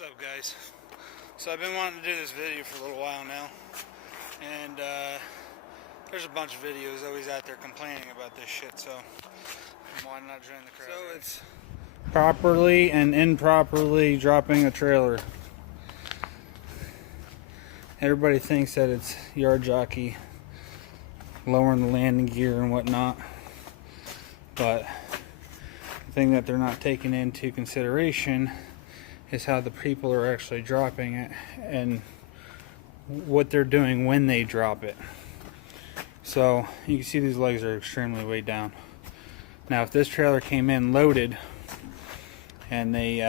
What's up, guys? So I've been wanting to do this video for a little while now, and there's a bunch of videos always out there complaining about this shit, so why not join the crowd? So it's properly and improperly dropping a trailer. Everybody thinks that it's yard jockey lowering the landing gear and whatnot, but the thing that they're not taking into consideration is how the people are actually dropping it and what they're doing when they drop it. So you can see these legs are extremely weighed down. Now if this trailer came in loaded and they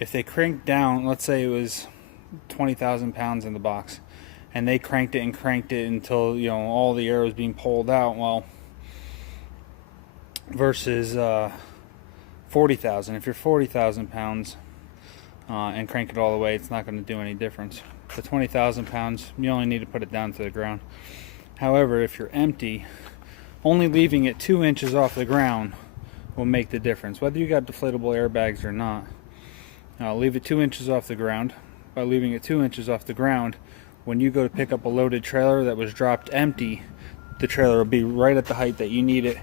if they cranked down, let's say it was 20,000 pounds in the box, and they cranked it until, you know, all the air was being pulled out, well, versus 40,000. If you're 40,000 pounds and crank it all the way, it's not going to do any difference. The 20,000 pounds, you only need to put it down to the ground. However, if you're empty, only leaving it 2 inches off the ground will make the difference, whether you got deflatable airbags or not. Leave it 2 inches off the ground. By leaving it 2 inches off the ground, when you go to pick up a loaded trailer that was dropped empty, the trailer will be right at the height that you need it.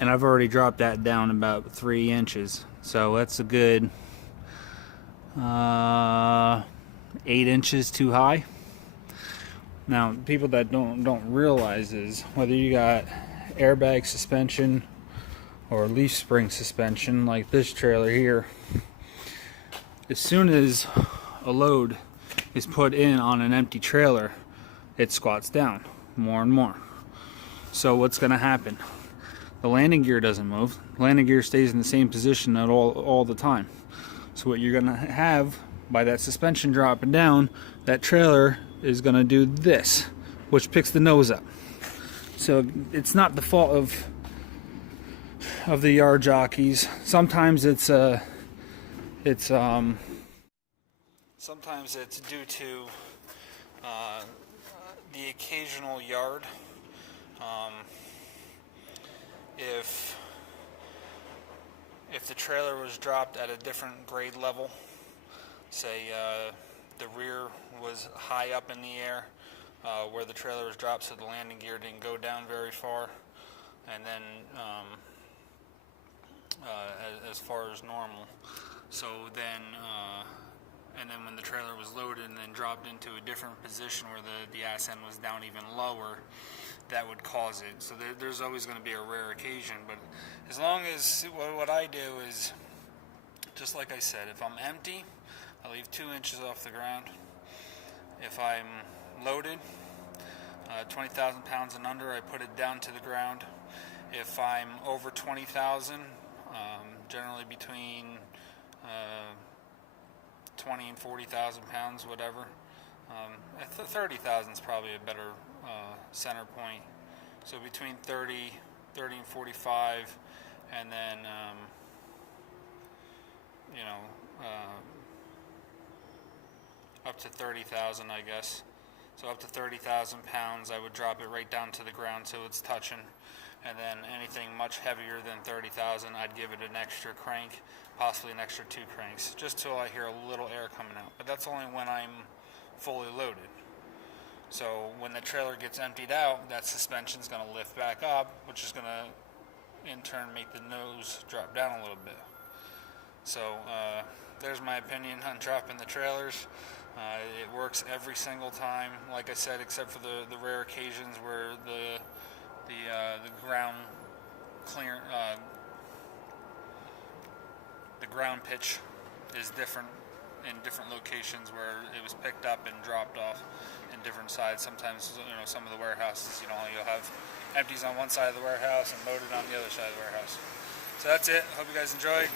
And I've already dropped that down about 3 inches, so that's a good 8 inches too high. Now, people that don't realize is whether you got airbag suspension or leaf spring suspension, like this trailer here, as soon as a load is put in on an empty trailer, it squats down more and more. So what's going to happen? The landing gear doesn't move. The landing gear stays in the same position at all the time. So what you're going to have, by that suspension dropping down, that trailer is going to do this, which picks the nose up. So it's not the fault of the yard jockeys. Sometimes it's sometimes it's due to the occasional yard. If the trailer was dropped at a different grade level, say the rear was high up in the air where the trailer was dropped, so the landing gear didn't go down very far, and then as far as normal. So then and then when the trailer was loaded and then dropped into a different position where the ass end was down even lower, that would cause it. So there's always going to be a rare occasion, but as long as what I do is, just like I said, if I'm empty, I leave 2 inches off the ground. If I'm loaded, 20,000 pounds and under, I put it down to the ground. If I'm over 20,000, generally between 20 and 40,000 pounds, whatever. 30,000 is probably a better center point. So between 30 and 45, and then up to 30,000, I guess. So up to 30,000 pounds, I would drop it right down to the ground so it's touching. And then anything much heavier than 30,000, I'd give it an extra crank, possibly an extra 2 cranks, just till I hear a little air coming out. But that's only when I'm fully loaded. So when the trailer gets emptied out, that suspension's going to lift back up, which is going to in turn make the nose drop down a little bit. So there's my opinion on dropping the trailers. It works every single time, like I said, except for the rare occasions where the ground the ground pitch is different in different locations where it was picked up and dropped off in different sides. Sometimes, some of the warehouses, you'll have empties on one side of the warehouse and loaded on the other side of the warehouse. So that's it. Hope you guys enjoyed.